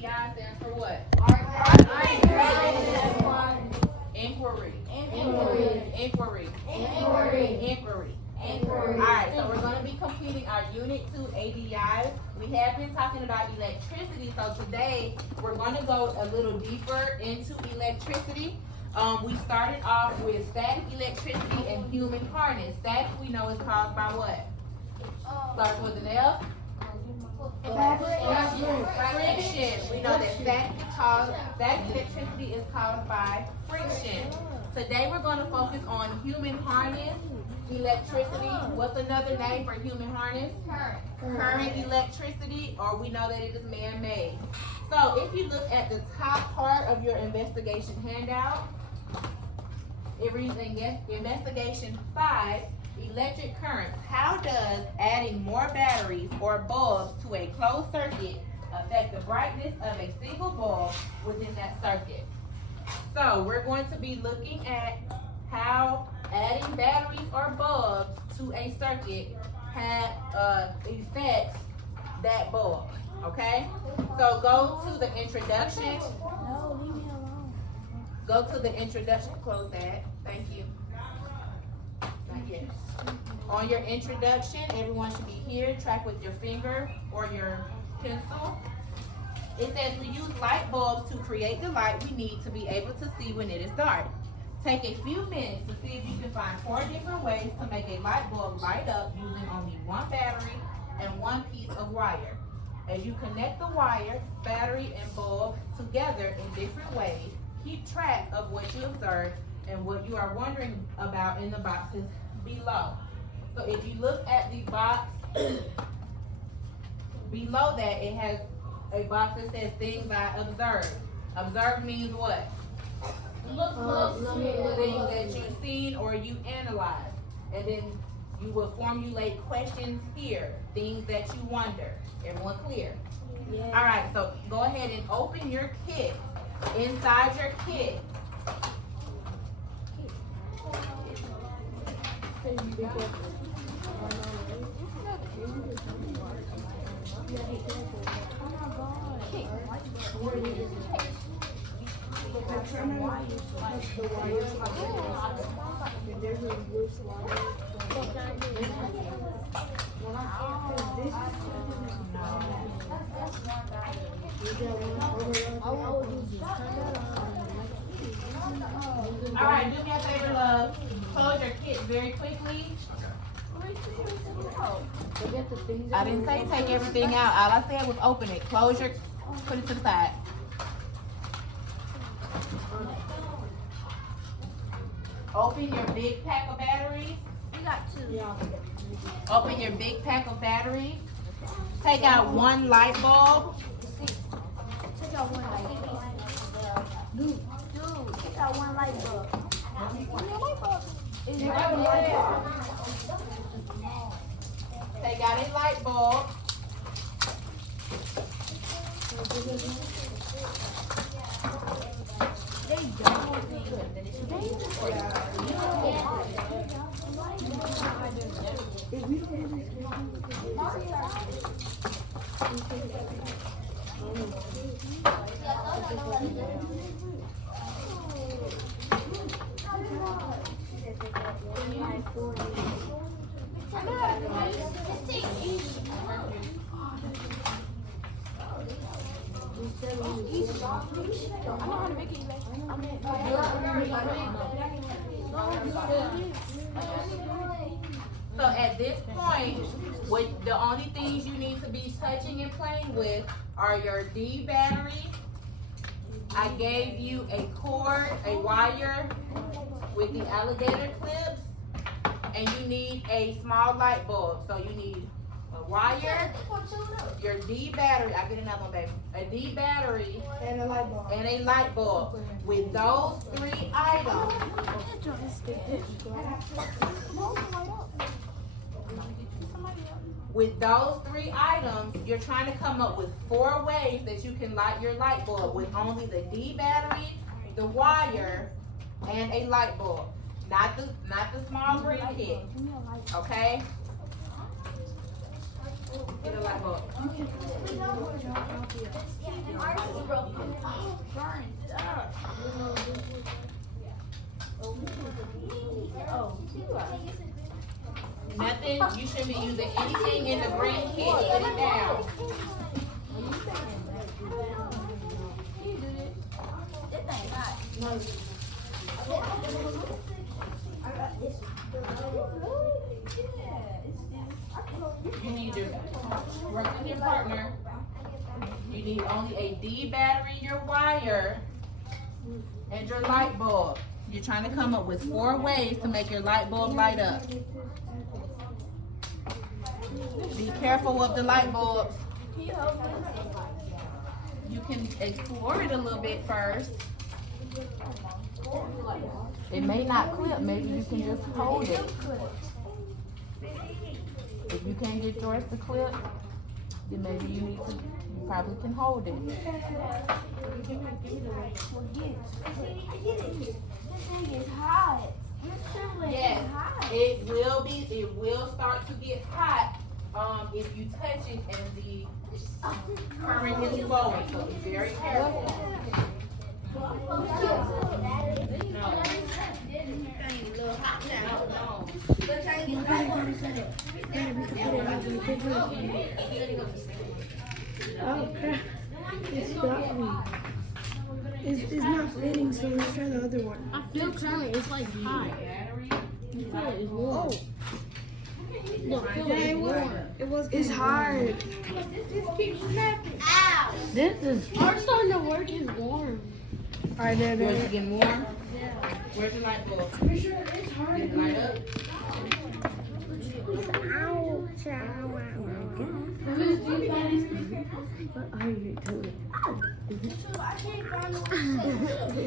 ADI stands for what? Inquiry. Alright, so we're going to be completing our Unit 2 ADI. We have been talking about electricity, so today we're going to go a little deeper into electricity. We started off with static electricity and human harness. Static we know is caused by what? Starts with an F? Friction. We know that static electricity is caused by friction. Today we're going to focus on human harness electricity. What's another name for human harness? Current electricity, or we know that it is man-made. So if you look at the top part of your investigation handout, it reads Investigation 5, Electric Currents. How does adding more batteries or bulbs to a closed circuit affect the brightness of a single bulb within that circuit? So we're going to be looking at how adding batteries or bulbs to a circuit affects that bulb, okay? So go to the introduction. No, leave me alone. Go to the introduction. Close that. Thank you. Not yet. On your introduction, everyone should be here. Track with your finger or your pencil. It says we use light bulbs to create the light we need to be able to see when it is dark. Take a few minutes to see if you can find 4 different ways to make a light bulb light up using only one battery and one piece of wire. As you connect the wire, battery, and bulb together in different ways, keep track of what you observed and what you are wondering about in the boxes below. So if you look at the box below that, it has a box that says things I observed. Observe means what? Things that you've seen or you analyze. And then you will formulate questions here. Things that you wonder. Everyone clear? Yeah. All right, so go ahead and open your kit. Inside your kit. All right, do me a favor, love. Close your kit very quickly. I didn't say take everything out. All I said was open it. Close your, put it to the side. Open your big pack of batteries. We got 2. Open your big pack of batteries. Take out one light bulb. Take out one light bulb. Dude, take out one light bulb. Is your light bulb? Take out a light bulb. I know how to make it. So at this point, the only things you need to be touching and playing with are your D battery. I gave you a cord, a wire with the alligator clips, and you need a small light bulb. So you need a wire, your D battery. I get another one, baby. A D battery And a light bulb. and a light bulb. With those 3 items, you're trying to come up with 4 ways that you can light your light bulb with only the D battery, the wire, and a light bulb. Not the small green kit. Okay? Get a light bulb. Nothing. You shouldn't be using anything in the green kit. Put it down. You need to work with your partner. You need only a D battery, your wire, and your light bulb. You're trying to come up with 4 ways to make your light bulb light up. Be careful of the light bulbs. You can explore it a little bit first. It may not clip, maybe you can just hold it. If you can't get yours to clip, then maybe you probably can hold it. This thing is hot. Yes, it will start to get hot if you touch it and the current is flowing, so be very careful. Oh crap, it's got me. It's not fitting, so let's try the other one. I feel current. It's like hot. You feel it? It's warm. Look, feel it. It's warm. It's hard. This is hard. Starting to work. It's warm. Alright, there. Yours is getting warm? Where's your light bulb? Pretty sure it's hard. Did it light up? What are you doing?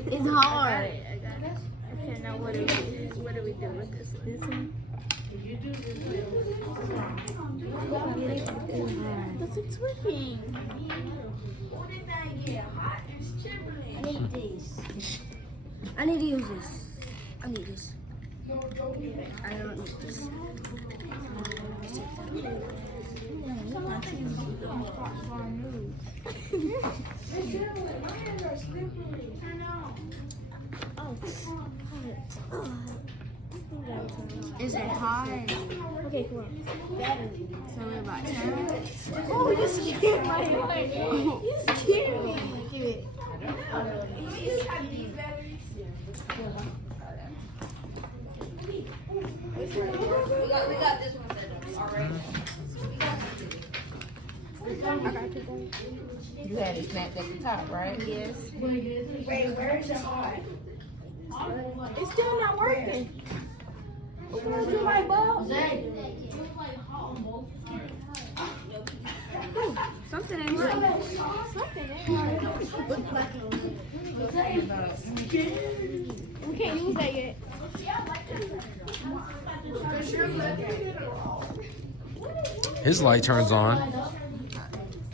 It's hard. Okay, now what do we do with this? This one? What's it twitching? I need this. I need to use this. I need this. I don't need this. Come on, Is it hard? Okay, come on. Battery. So we're about 10. Oh, you scared my heart. You scared me. Give it. You have these batteries? We got this one set up. All right. You had it snapped at the top, right? Yes. Wait, where is it hot? It's still not working. Do my bulb. Something ain't right. Something ain't right. We can't use that yet. His light turns on.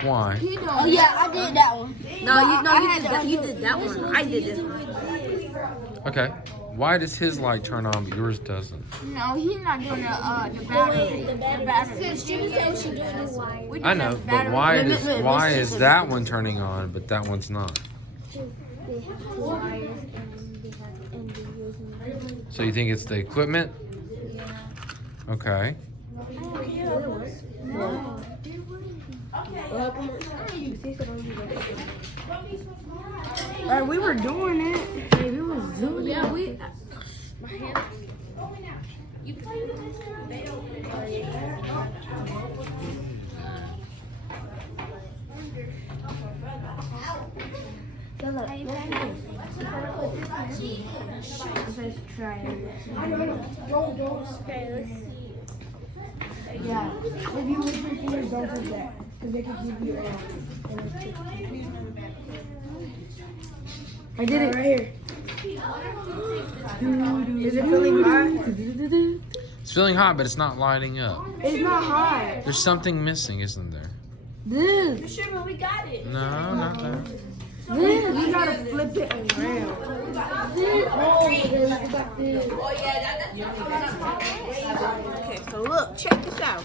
Why? Oh yeah, I did that one. You did that one. I did this one. Okay. Why does his light turn on but yours doesn't? No, he's not doing the battery. The battery. I know, but why is that one turning on but that one's not? So you think it's the equipment? Okay. Alright, we were doing it. Hey, we was doing it. Yeah, we. My hand. You play with this? They don't. Let's try it. Don't. Okay, let's see. Yeah. If you lift your fingers, don't touch that. Because they could give you I did it right here. Is it feeling hot? It's feeling hot, but it's not lighting up. It's not hot. There's something missing, isn't there? This. You sure, but we got it. No, not that. This. You gotta flip it around. This. Oh, Okay, so look, check this out.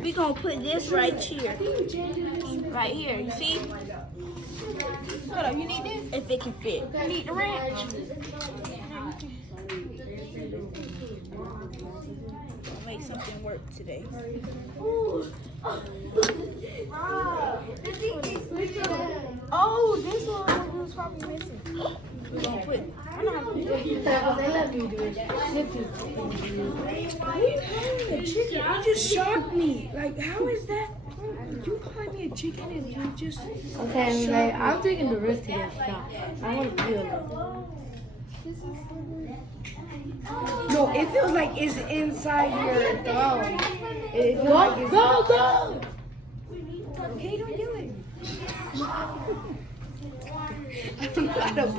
We gonna put this right here. Right here, you see? up. You need this? If it can fit. You need the wrench. I'll make something work today. Oh, this one was probably missing. We're gonna put. I know how to do it. They let me do it. Why are you calling me a chicken? You just shocked me. Like, how is that? You called me a chicken and you just. Okay, I'm taking the risk to get shot. I want to feel it. No, it feels like it's inside your thumb. It feels Go, like it's go! Okay, don't do it.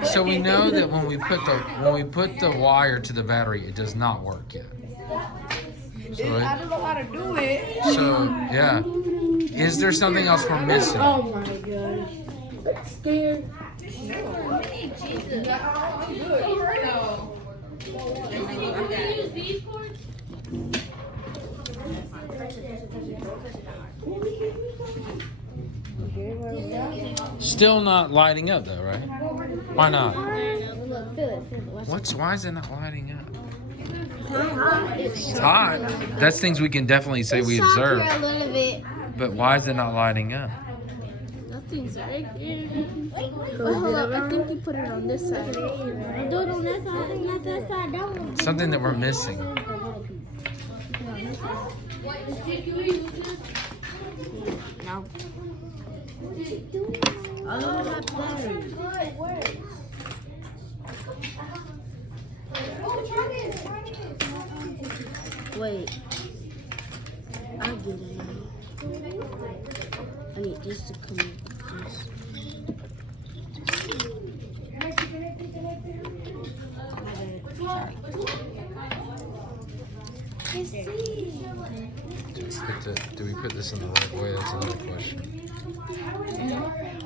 So we know that when we put the wire to the battery, it does not work yet. I don't know how to do it. So yeah, is there something else we're missing? Oh my god. I'm scared. Still not lighting up though, right? Why not? Feel it. Why is it not lighting up? It's hot. That's things we can definitely say we observe. A little bit. But why is it not lighting up? Nothing's right there. But hold up, I think you put it on this side. Do it on that side. I think not that side. That one. Something that we're missing. No. I don't have batteries. Wait. I get it now. I need this to come in. Do we put this in the right way? That's another question.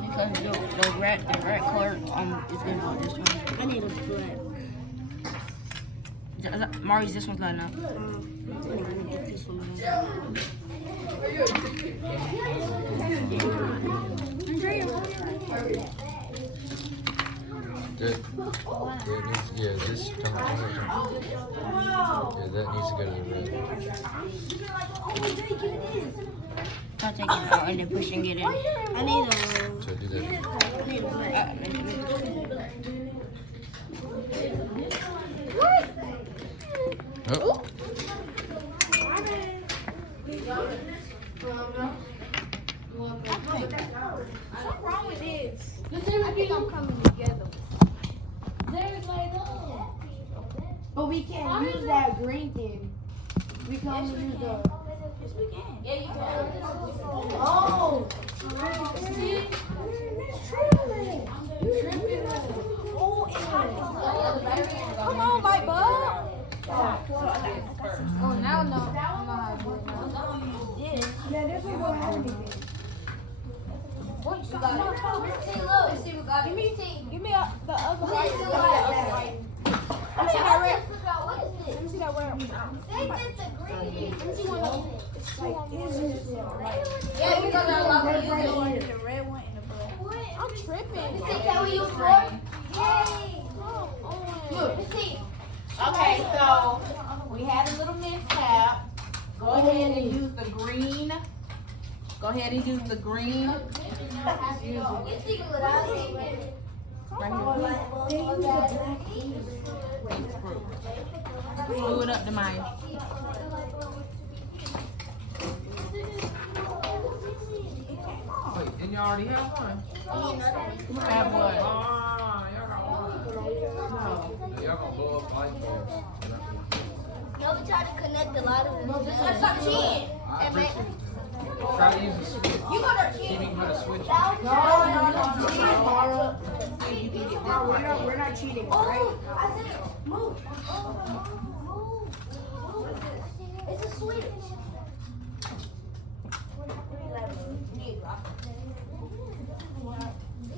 Because the red color is gonna be this one. I need a black. Mari's, this one's lighting up. I need to get this one. Yeah, this. Yeah, that needs to go to the red. I'll take it out and then push and get it. I need a. So do that. I need a black. Oh. What's wrong with this? I think I'm coming together. But we can't use that green thing. We can only use the. Yes, we can. Yeah, you can. Oh! Come on, my bug. Oh, now no. Yeah, this one don't have anything. Give me the other white. Let me see that red. Let me see that red. Yeah, because I love to use it. The red one and the black. I'm tripping. Can we use four? Okay, so we had a little mishap. Go ahead and use the green. Go ahead and use the green. Screw it up to mine. Wait, didn't you already have one? Have what? Y'all got one. Y'all gonna blow up light bulbs. No, we tried to connect the light of the That's cheating. Try to use the switch. You gotta cheat. See if you can put a switch in. No, we're not cheating, right? I said move. Move. It's a switch.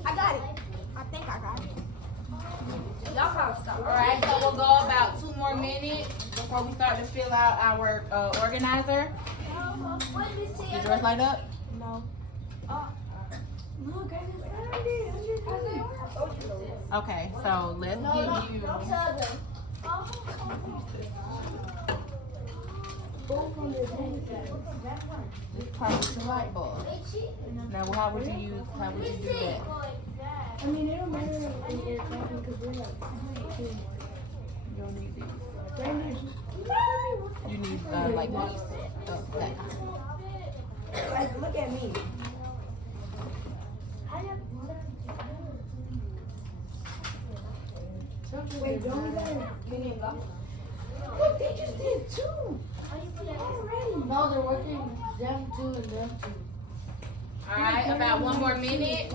I got it. I think I got it. Y'all probably stop. All right, so we'll go about 2 more minutes before we start to fill out our organizer. What did we see? Did yours light up? No. Look, I just found it. Okay, so let's give you. This part is the light bulb. Now, how would you do that? I mean, it don't matter if we're talking because we're like, You'll need these. right You need like these. Oh, that. like, look at me. Wait, don't we gotta... Look, they just did two. Already. No, they're working them two and them two. All right, about one more minute.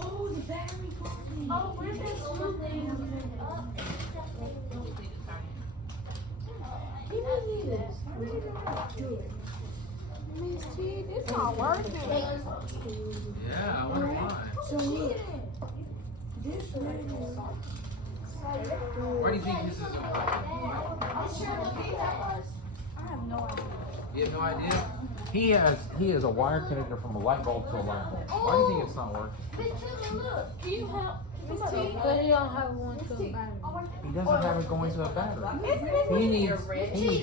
Oh, the battery goes. Oh, where's this one thing? He might need this. I really don't know how to do it. It's not working. Yeah, we're fine. So look, this right here. Why do you think this is? I have no idea. You have no idea. He has a wire connector from a light bulb to a light bulb. Why do you think it's not working? Can you help? But he don't have one to a battery. He doesn't have it going to a battery. He needs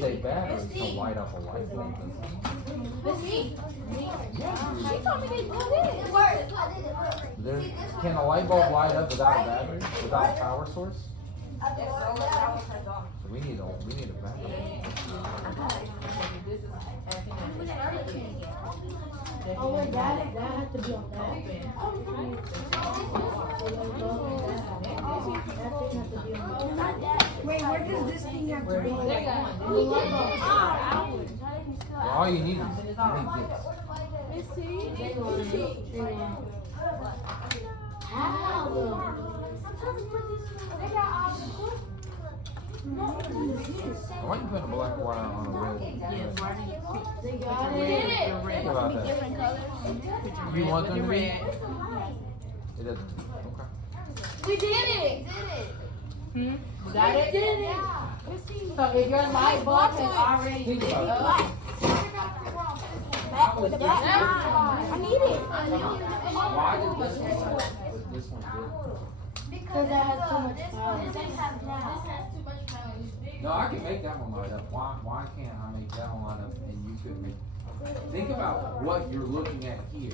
a battery to light up a light bulb. She told me they did it. Can a light bulb light up without a battery? Without a power source? So we need a battery. Oh, wait, that has to be on that. That thing has to be on that. Wait, where does this thing have to be? Well, all you need is why are you putting a black wire on a red? They got it. Think about that. Different colors. You want them to be? Red. It doesn't. Okay. We did it. You got it? Did it. So if your light bulb is already Think lit about up, Back with the back. I need it. Why did this one light up, but this one did? Because that has too much power. This has too much power. No, I can make that one light up. Why can't I make that one light up and you could make? Think about what you're looking at here.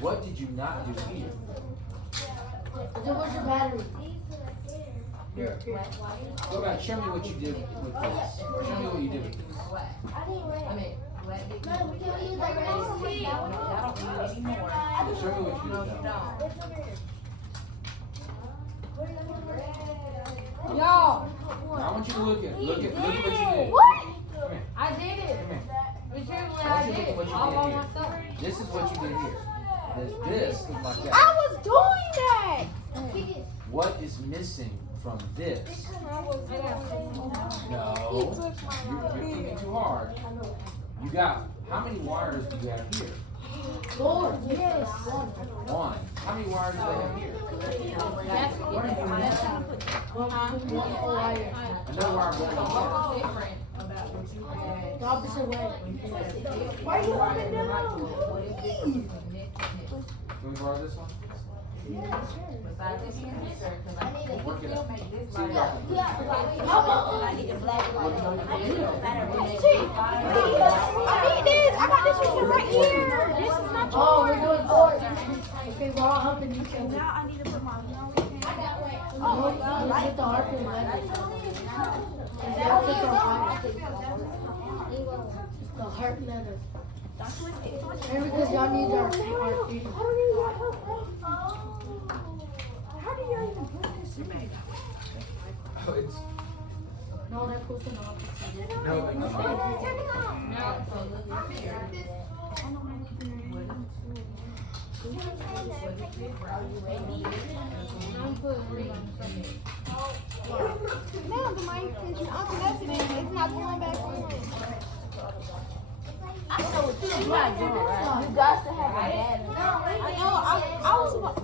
What did you not do here? So what's your battery? Go back. Show me what you did with this. Show me what you did with this. I need red. No, we can use like red. Show me what you did with that. Yo. I want you to look at what you did. What? Come here. I did it. Come here. But you're I I want you to did look at what it. you All did by here. myself. This is what you did here. This is like that. I was doing that. What is missing from this? No, you're thinking too hard. You got, how many wires do you have here? 4. Yes. One. How many wires do they have here? What did you miss? One wire. Another wire going on here. different about what you had. The opposite way. Why are you holding down? Can we borrow this one? Besides this here, because I need to Work it out. make this See, light y'all up. can- I need a black What do you want? I need this. I got this one right here. This is not Oh, we're doing 4. Okay, we're all helping each other. Now I need to put my. Oh, let's get the harp in there. That's it on fire. The heart letter. And because y'all need our feet. How do you even put this in? Oh, it's, No, that goes in the opposite. no, it's not. No, so look here. Now the mic is unconnected and it's not going back on. I know what this is not doing, right? You got to have a battery. I know. I was about,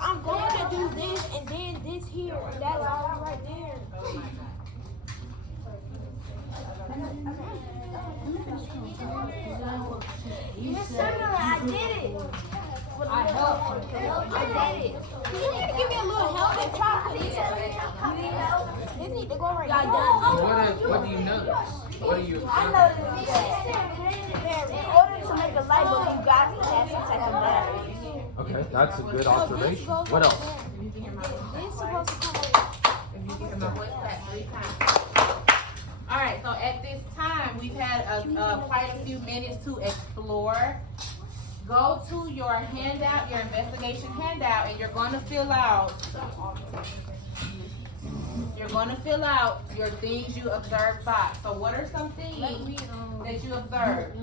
I'm going to do this and then this here. That's all right there. Yes, sir. I did it. I helped. I did it. You need to give me a little help and try to this need to go right now. What do you notice? What do you I noticed that in order to make a light bulb, you got to have some type of battery. Okay, that's a good observation. What else? It's supposed to come If you give my voice back 3 times. All right, so at this time, we've had quite a few minutes to explore. Go to your handout, your investigation handout, and you're going to fill out your things you observed box. So what are some things that you observed?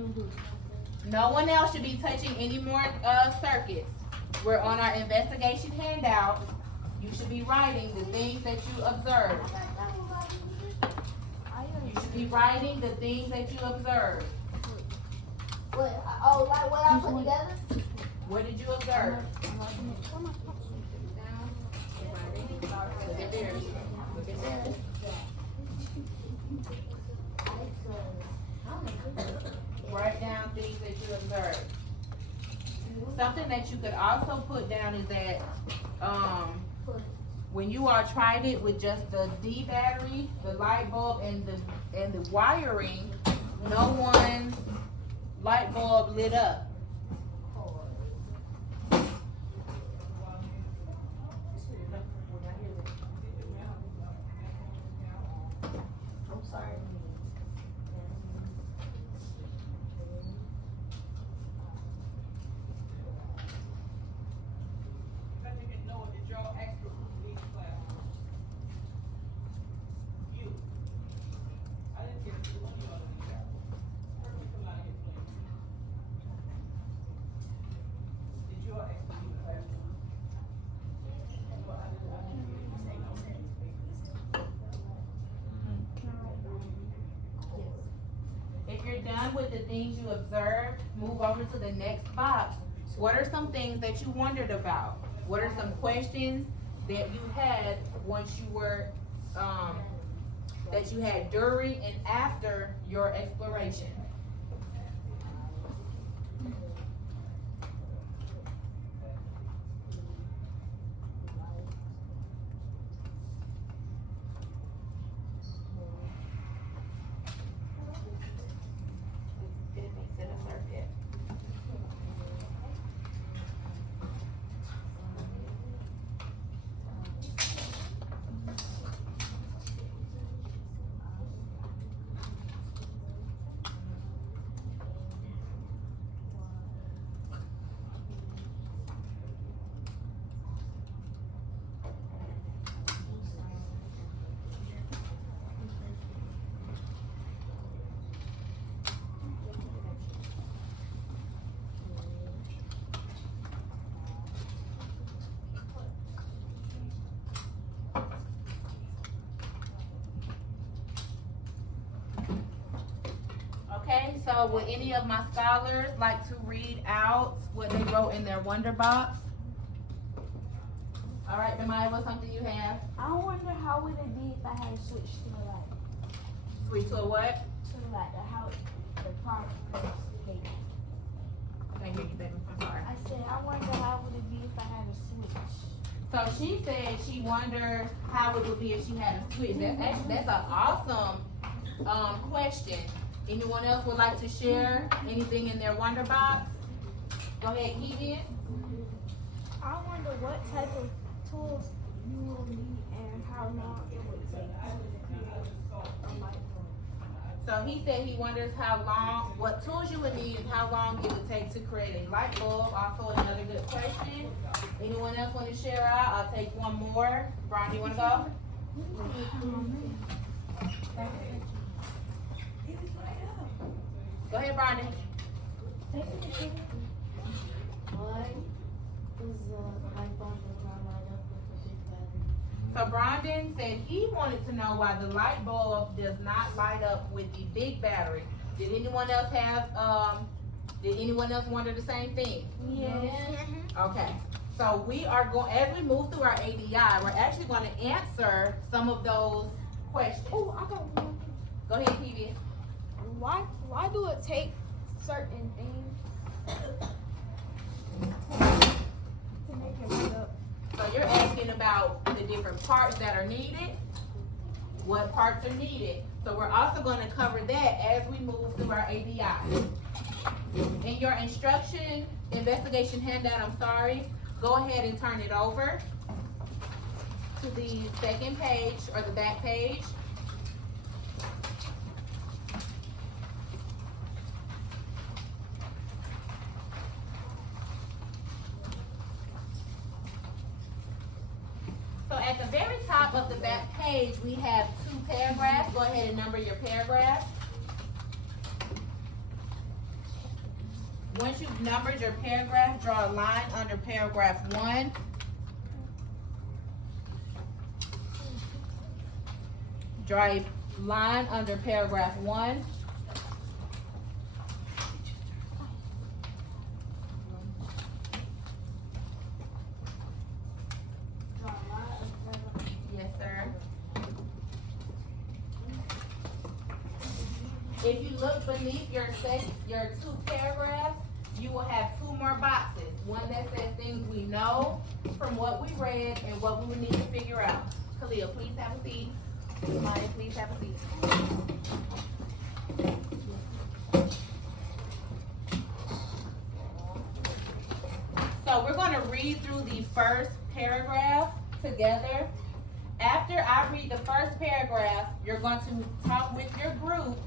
No one else should be touching any more circuits. We're on our investigation handout. You should be writing the things that you observed. You should be writing the things that you observed. What? Oh, like what I put together? What did you observe? Look at theirs. Look at theirs. Write down things that you observed. Something that you could also put down is that when you all tried it with just the D battery, the light bulb, and the wiring, no one's light bulb lit up. I'm sorry. If you're done with the things you observed, move over to the next box. What are some things that you wondered about? What are some questions that you had once you were, that you had during and after your exploration? It makes it a circuit. Okay, so would any of my scholars like to read out what they wrote in their wonder box? All right, Demaya, what's something you have? I wonder how would it be if I had switched to the light. Switch to a what? To the light, the part cake. Can't hear you, baby. I'm sorry. I said, I wonder how would it be if I had a switch. So she said she wonders how it would be if she had a switch. That's an awesome question. Anyone else would like to share anything in their wonder box? Go ahead, Keegan. I wonder what type of tools you will need and how long it would take to create a light bulb. So he said he wonders what tools you would need and how long it would take to create a light bulb. Also another good question. Anyone else want to share out? I'll take one more. Brian, you want to go? Go ahead, Brian. So Brandon said he wanted to know why the light bulb does not light up with the big battery. Did anyone else wonder the same thing? Yes. Okay. So we are going, as we move through our ADI, we're actually going to answer some of those questions. Oh, I got one. Go ahead, PV. Why do it take certain things about the different parts that are needed, what parts are needed. So we're also going to cover that as we move through our ABI. In your instruction investigation handout, go ahead and turn it over to the second page or the back page. So at the very top of the back page, we have 2 paragraphs. Go ahead and number your paragraphs. Once you've numbered your paragraph, draw a line under paragraph 1. Draw a line under paragraph 1. Yes, sir. If you look beneath your 2 paragraphs, you will have 2 more boxes. One that says things we know from what we read and what we would need to figure out. Khalil, please have a seat. Maya, please have a seat. So we're going to read through the first paragraph together. After I read the first paragraph, you're going to talk with your group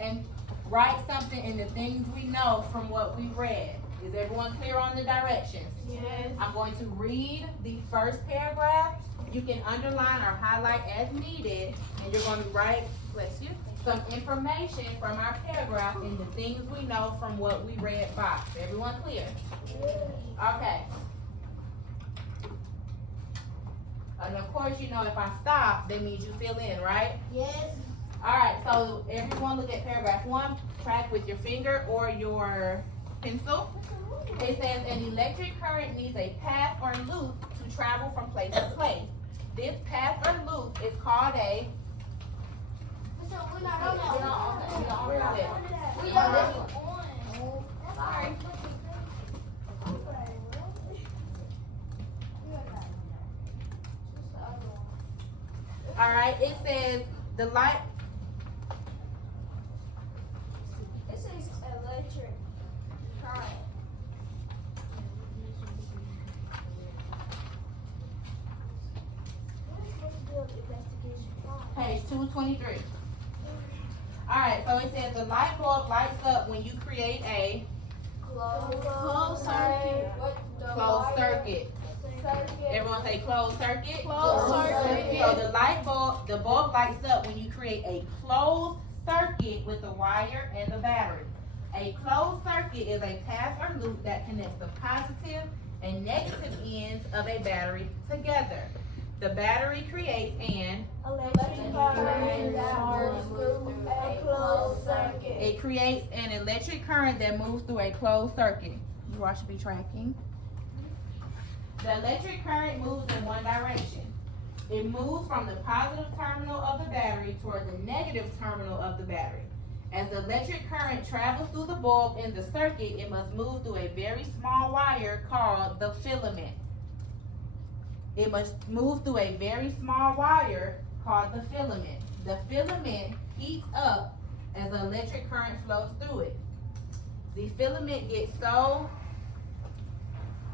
and write something in the things we know from what we read. Is everyone clear on the directions? Yes. I'm going to read the first paragraph. You can underline or highlight as needed, and you're going to write, bless you, some information from our paragraph in the things we know from what we read box. Everyone clear? Okay. And of course, you know, if I stop, that means you fill in, right? Yes. All right, so everyone look at paragraph 1, track with your finger or your pencil. It says an electric current needs a path or loop to travel from place to place. This path or loop is called a... We're not on that. We're on that. We on this one. Sorry. All right, it says the light... It says electric current. Page 223. All right, so it says the light bulb lights up when you create a Closed circuit. closed circuit. Everyone say closed circuit. Closed circuit. So the bulb lights up when you create a closed circuit with the wire and the battery. A closed circuit is a path or loop that connects the positive and negative ends of a battery together. The battery creates an Electric current that moves through a closed circuit. It creates an electric current that moves through a closed circuit. You all should be tracking. The electric current moves in one direction. It moves from the positive terminal of the battery toward the negative terminal of the battery. As the electric current travels through the bulb in the circuit, it must move through a very small wire called the filament. It must move through a very small wire called the filament. The filament heats up as the electric current flows through it. The filament gets so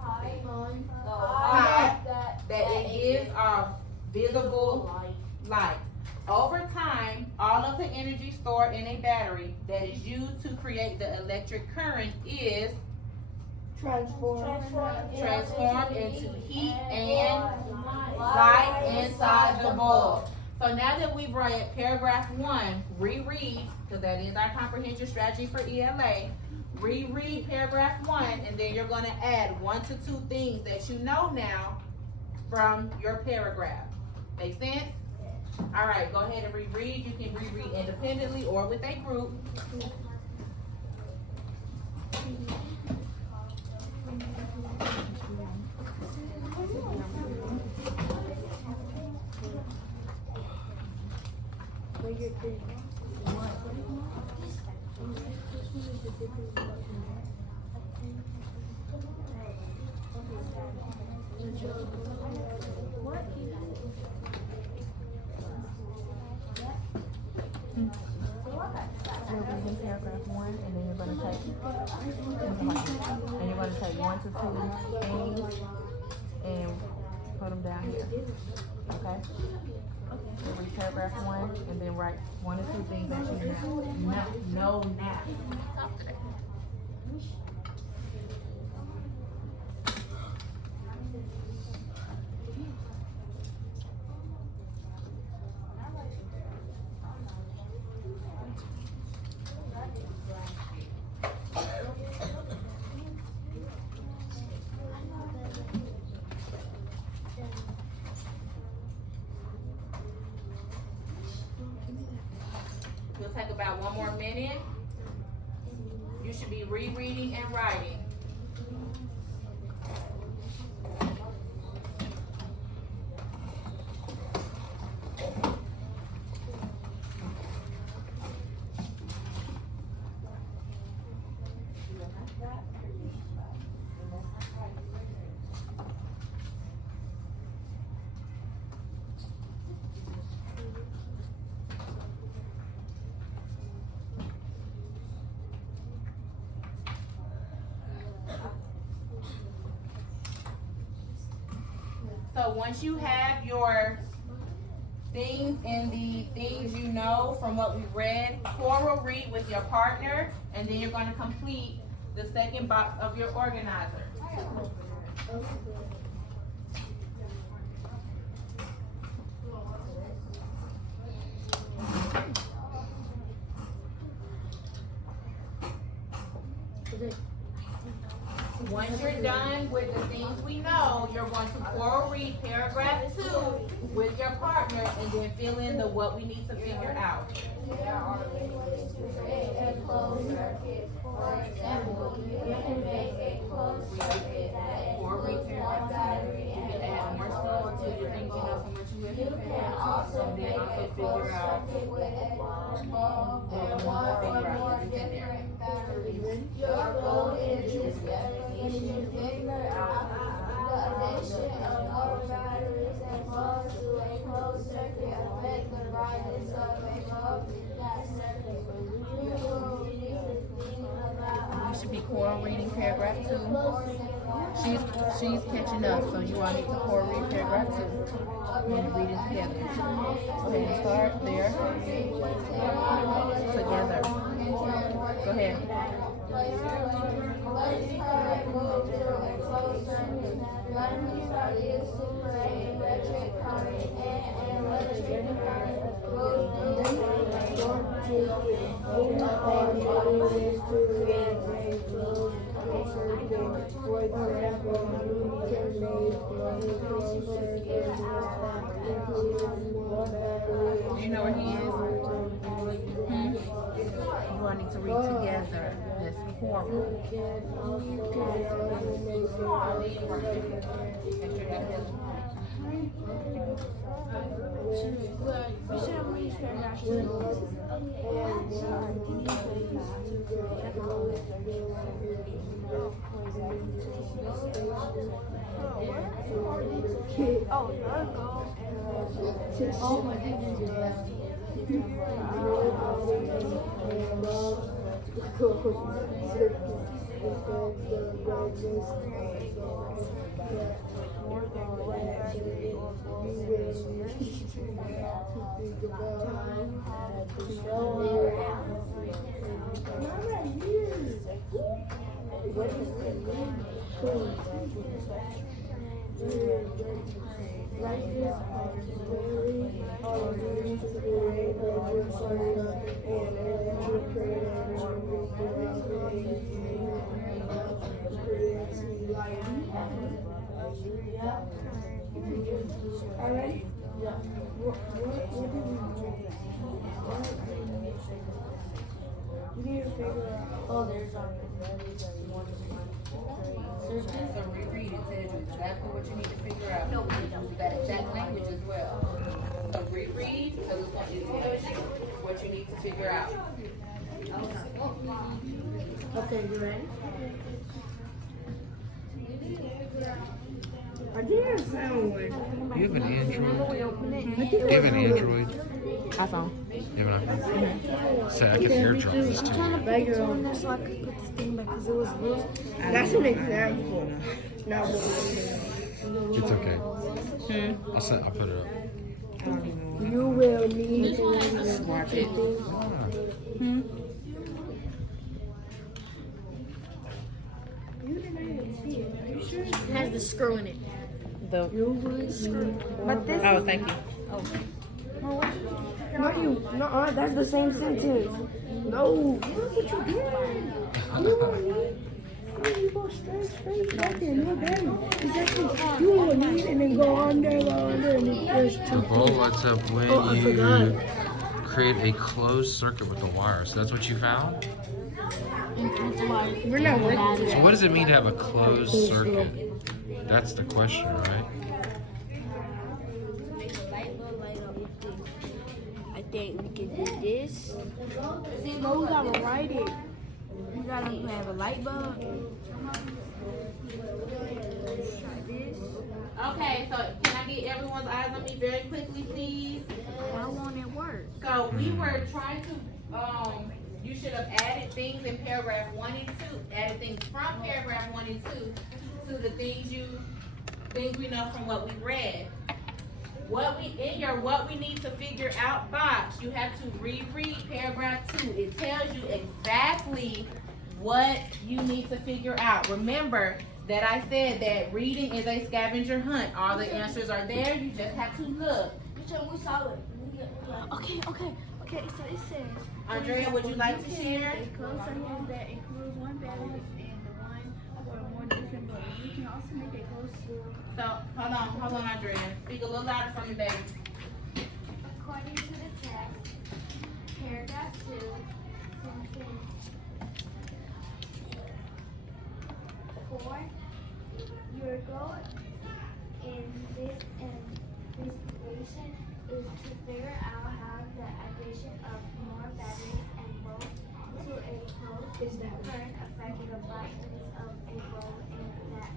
hot that it gives off visible light. Over time, all of the energy stored in a battery that is used to create the electric current is transformed into heat and light inside the bulb. So now that we've read paragraph 1, reread, because that is our comprehension strategy for ELA. Reread paragraph 1, and then you're going to add 1 to 2 things that you know now from your paragraph. Make sense? All right, go ahead and reread. You can reread independently or with a group. What you're reading paragraph 1, and then you're going to take, and you're going to take 1 to 2 things and put them down here. Okay? You read paragraph 1, and then write 1 or 2 things that you know. No nap. Talk to that. We'll take about 1 more minute. You should be rereading and writing. So once you have your things and the things you know from what we read, choral read with your partner, and then you're going to complete the second box of your organizer. Once you're done with the things we know, you're going to choral read paragraph 2 with your partner, and then fill in the what we need to figure out. Choral read paragraph 2. You can add more stuff to your things you know from what you read. And then also figure out Your goal is to figure out the addition of all batteries and bulbs to a closed circuit affect the brightness of a bulb in that circuit. You will need to think about you should be choral reading paragraph 2. She's catching up, so you all need to choral read paragraph 2 and read it together. Okay, start there. Together. Go ahead. Do you know where he is? You all need to read together. That's choral. Alright? You need to figure out. Oh, there's So reread it, tells you exactly what you need to figure out. No, we don't. That exact language as well. So reread, because it tells you what you need to figure out. Okay, you ready? I didn't found one. You have an Android? Do you have an Android? iPhone. Give it up. Say, I can eardrum this too. Bag your own. So I could put this thing back because it was loose. That's an example. Not what It's okay. I'll put it up. you will need to Watch it. You didn't even see it. Are you sure? It has the screw in it. But this Oh, thank you. No, that's the same sentence. No. Look what you did. You won't need. You go straight back there. No battery. Exactly. You won't need and then go under, and then there's The two. goal lights up when Oh, I you forgot. create a closed circuit with the wire. So that's what you found? We're not working. So what does it mean to have a closed circuit? That's the question, right? to make the light bulb light up with this. I think we can do this. See, no, we gotta write it. We gotta have a light bulb. Try this. Okay, so can I get everyone's eyes on me very quickly, please? Why won't it work? So we were trying to, you should have added things in paragraph 1 and 2, added things from paragraph 1 and 2 to the things we know from what we read. What we need to figure out box, you have to reread paragraph 2. It tells you exactly what you need to figure out. Remember that I said that reading is a scavenger hunt. All the answers are there, you just have to look. We saw it. Okay. So it says. Andrea, would you like to share? A closed circuit that includes one battery and the one or more different bulbs. We can also make a closed So, hold on, Andrea. Speak a little louder for me, baby. According to the text, paragraph 2, sentence 4, your goal in this investigation is to figure out how the addition of more batteries and bulbs to a closed current affected the brightness of a bulb in that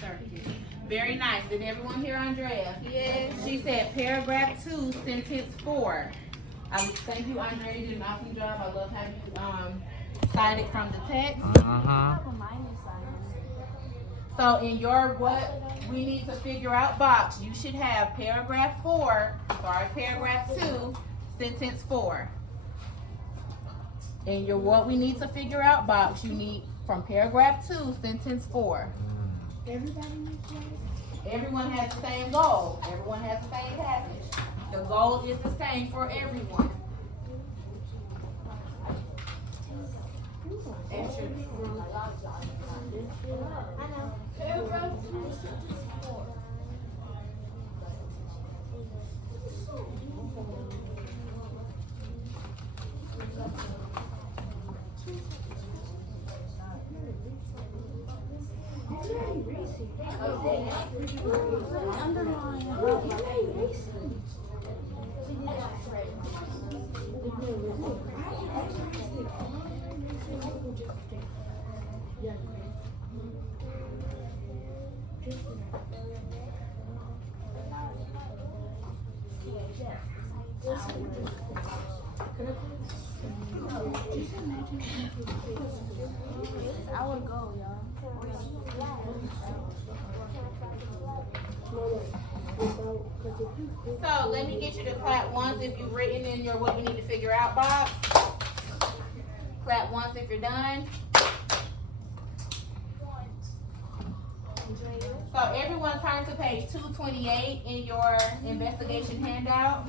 circuit. Very nice. Did everyone hear Andrea? Yes. She said paragraph 2, sentence 4. Thank you, Andrea. You did an awesome job. I love having you cited from the text. So in your what we need to figure out box, you should have paragraph 2, sentence 4. In your what we need to figure out box, you need from paragraph 2, sentence 4. Everybody needs one. Everyone has the same goal. Everyone has the same passage. The goal is the same for everyone. I would go, y'all. So let me get you to clap once if you've written in your what we need to figure out box. Clap once if you're done. So everyone turn to page 228 in your investigation handout.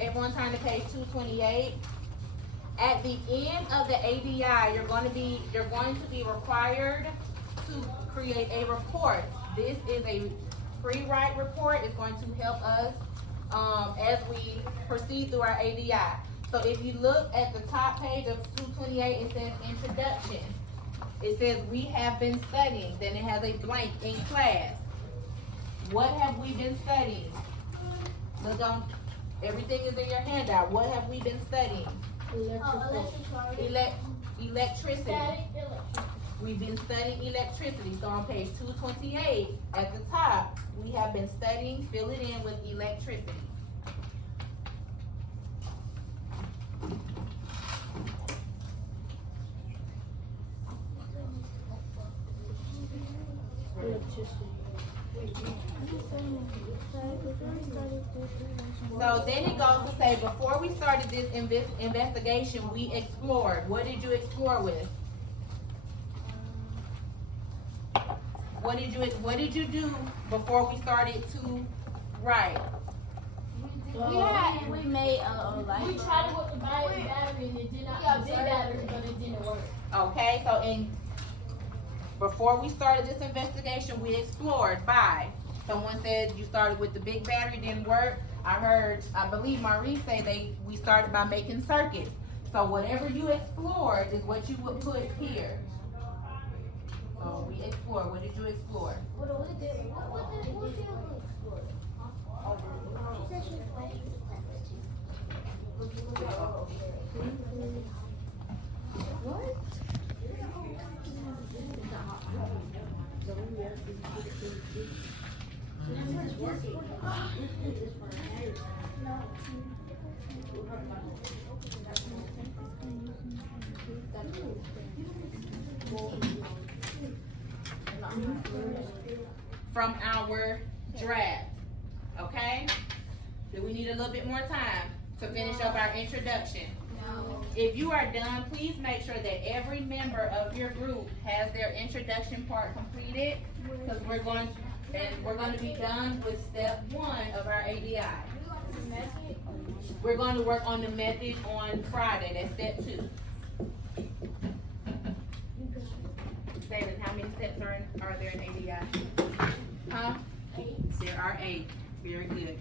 Everyone turn to page 228. At the end of the ADI, you're going to be required to create a report. This is a pre-write report. It's going to help us as we proceed through our ADI. So if you look at the top page of 228, it says introduction. It says we have been studying. Then it has a blank in class. What have we been studying? Look on, everything is in your handout. What have we been studying? Electricity. We've been studying electricity. So on page 228 at the top, we have been studying, fill it in with electricity. So then it goes to say, before we started this investigation, we explored. What did you explore with? What did you do before we started to write? We made a light. We tried it with the battery and it did not. Yeah, big battery, but it didn't work. Okay, so before we started this investigation, we explored by. Someone said you started with the big battery, didn't work. I believe Maurice say we started by making circuits. So whatever you explored is what you would put here. So we explored. What did you explore? From our draft, okay? Do we need a little bit more time to finish up our introduction? No. If you are done, please make sure that every member of your group has their introduction part completed, because we're going to be done with step 1 of our ADI. We're going to work on the method on Friday. That's step 2. David, how many steps are there in ADI? Huh? 8. There are 8. Very good.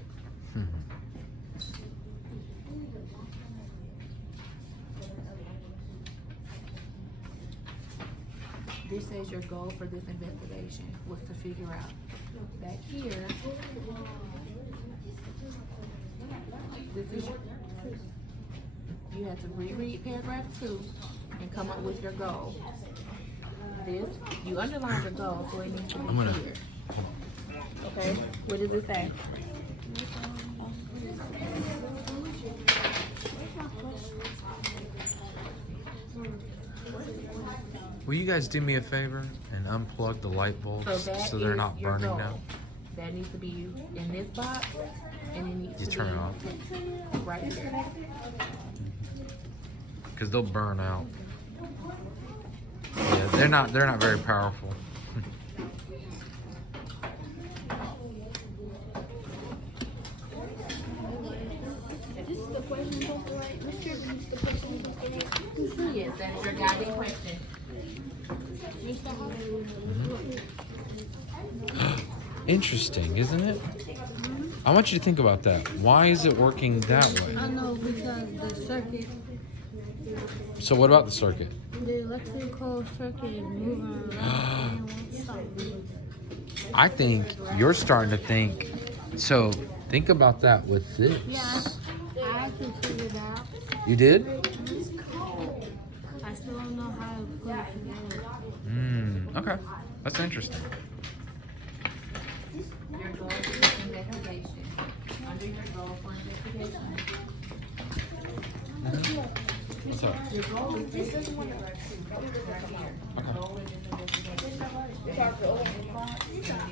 This says your goal for this investigation was to figure out that here, this is you have to reread paragraph 2 and come up with your goal. This, you underline your goal, so it needs to be clear. Okay, what does it say? Will you guys do me a favor and unplug the light bulbs so they're not burning now? That needs to be in this box, and it needs to turn it off right here. Because they'll burn out. Yeah, they're not very powerful. This is the question supposed to write. Mr. This is the question supposed to write. Yes, that's your guiding question. Interesting, isn't it? I want you to think about that. Why is it working that way? I know, because the circuit, So what about the circuit? the electrical circuit is moving around and it won't stop. I think you're starting to think. So think about that with this. Yeah, I actually figured it out. You did? I still don't know how to put it together. Okay. That's interesting. Your goal for this investigation. Under your goal for investigation. What's up? Your goal is this is one of our 2 right here. Goal is this investigation.